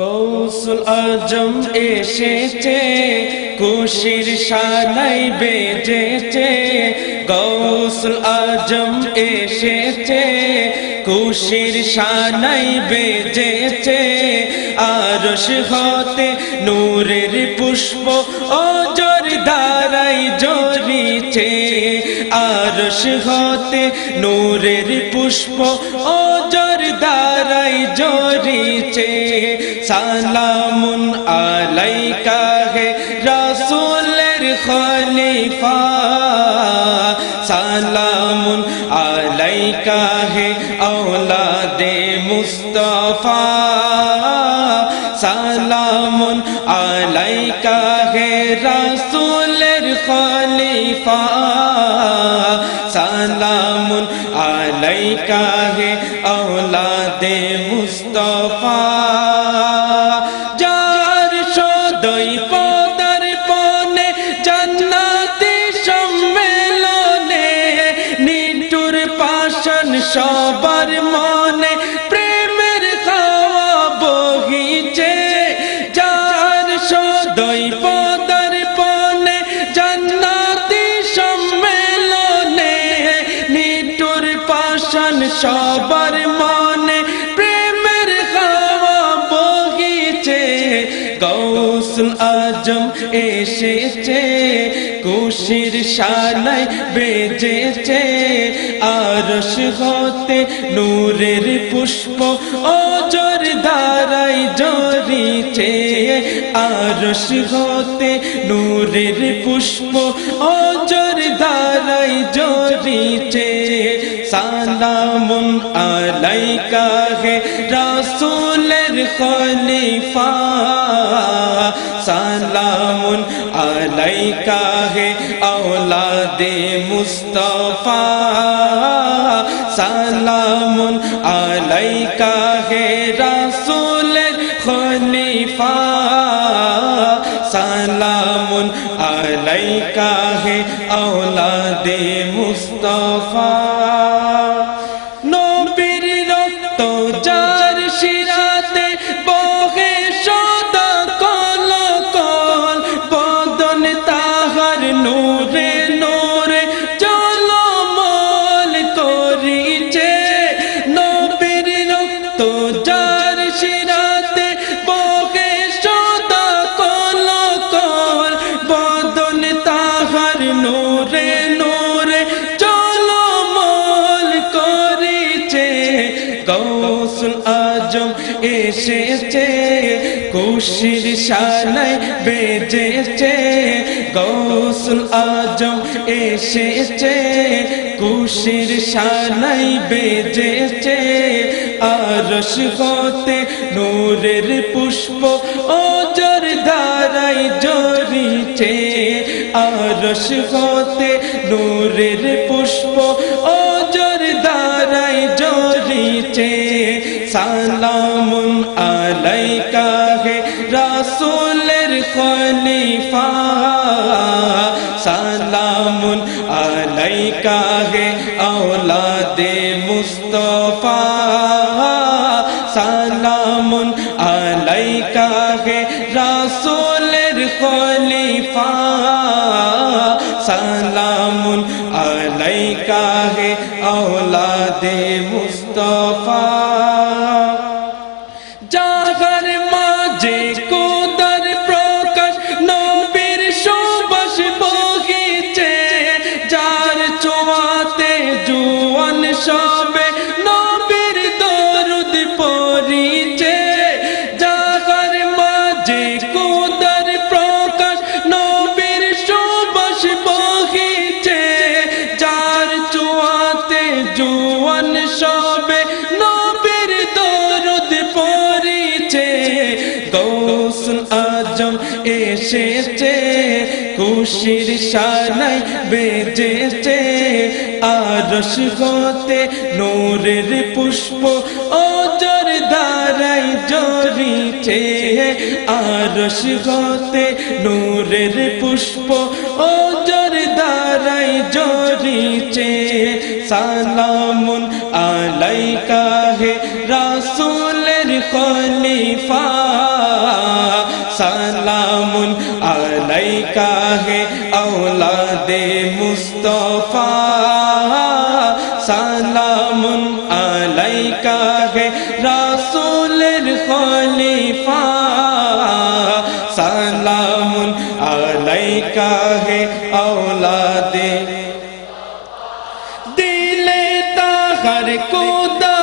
গৌসুল আজম এসেছে, খুশির শানাই বেজেছে। গৌসুল আজম এসেছে, খুশির শানাই বেজেছে। আরশ হতে নূরের পুষ্প অজর ধারাই জড়িছে আরশ হতে নূরের পুষ্প অজর সালামুন আলাইকা হে আওলাদে মুস্তাফা। সালামুন আলাইকা হে রাসূলের খলিফা। সালামুন আলাইকা হে আওলাদে মুস্তাফা। কুশির শালাই বেজেছে আরস হতে নূরের পুষ্প ও জোর ধারাই জড়িছে। আরস হতে নূরের পুষ্প ও জোর ধারাই জড়িছে। সালামুন আলাইকা হে রাসূলের খলিফা। সালামুন আলাইকা হে আওলাদে মুস্তাফা। সালামুন আলাইকা হে নূরে নূরে জলমল করিছে, গৌসুল আজম এসেছে, খুশির শানাই বেজেছে, গৌসুল আজম এসেছে, খুশির শানাই বেজেছে, আরশ হতে নূরের পুষ্প ওজর ধারাই জড়িছে আরশ হতে নূরের পুষ্প ওজর ধারাই জড়িছে সালামুন আলাইকা হে রাসূলের খলিফা। সালামুন আলাইকা হে আওলাদে মুস্তাফা। সালামুন আলাইকা হে আওলাদে মুস্তফা। যাহার মাঝে কোদার প্রকাশ, নবীর সুবাস বহিছে, যার চোয়াতে জুয়ান সবে খুশির শানাই বেজেছে আরশ হতে নূরের পুষ্প অজর ধারাই জড়িছে আরশ হতে নূরের পুষ্প অজর ধারাই জড়িছে সালামুন আলাইকা হে রাসূলের খলিফা মুস্তফা সালাম আলাইকা হে রাসুলের খলিফা সালাম আলাইকা হে औलादे दिले ताहर कोदा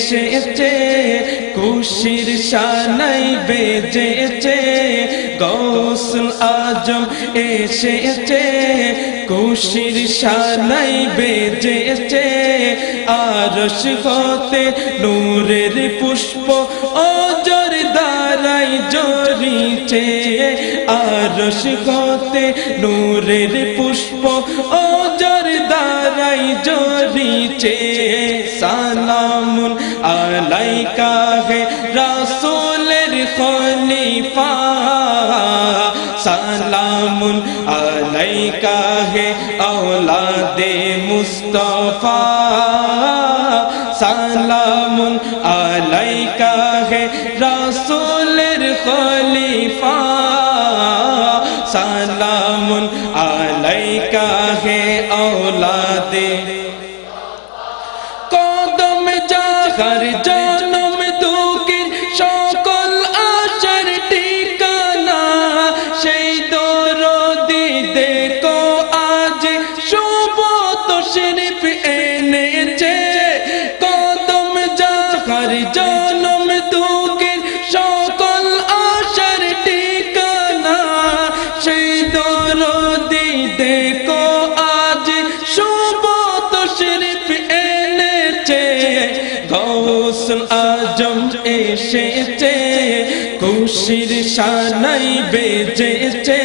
এসেছে, খুশির শানাই বেজেছে, গৌসুল আজম এসেছে, খুশির শানাই বেজেছে, আরশ হতে নূরের পুষ্প অজর দ্বারাই জড়িছে আরশ হতে নূরের পুষ্প অজর দ্বারাই জড়িছে সালামুন আলাইকা হে রাসূলের খলিফা। সালামুন আলাইকা হে আওলাদে মুস্তাফা। সালামুন আলাইকা হে রাসূলের খলিফা। খুশির শানাই বেজেছে,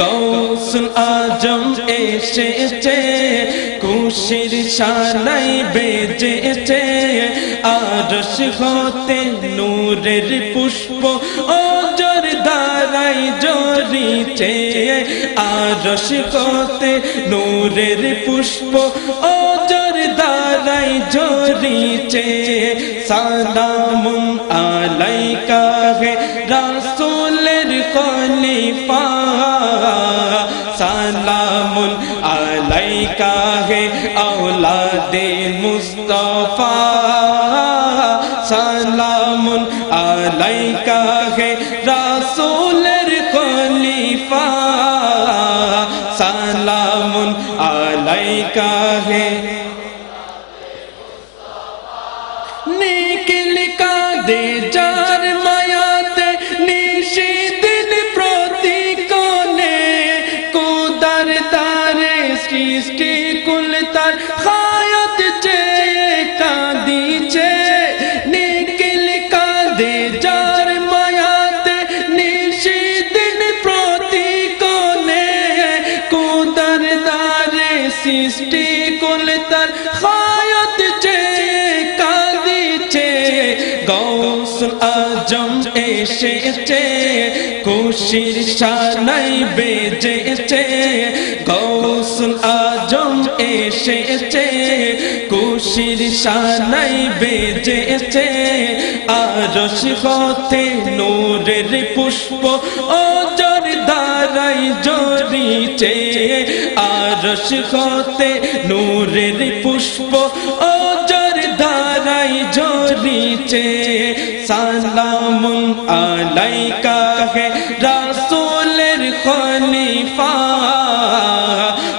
গৌসল আজম এসেছে, খুশির শানাই বেজেছে, আরশ হতে নূরের পুষ্প অজর দ্বারাই জড়িছে, আরশ হতে নূরের পুষ্প অজর দ্বারাই জড়িছে, সালামুন আলাইকা খায়ত চেয়ে কাঁদিছে গৌসুল আজম এসেছে, খুশির শানাই বেজেছে, গৌসুল আজম এসেছে, খুশির শানাই বেজেছে, আরশ হতে নূরের পুষ্প অজর দ্বারাই জড়িছে আরশ হতে নূরের পুষ্প অজর দ্বারাই জড়িছে সালামুন আলাইকা হে রাসূলের খলিফা।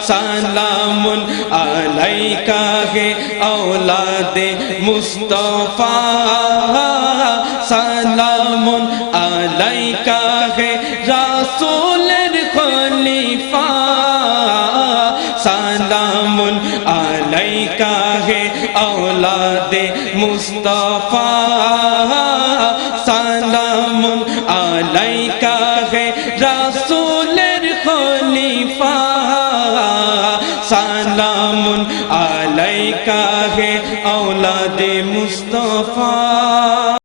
সালামুন আলাইকা হে আওলাদে মুস্তাফা। হে আওলাদে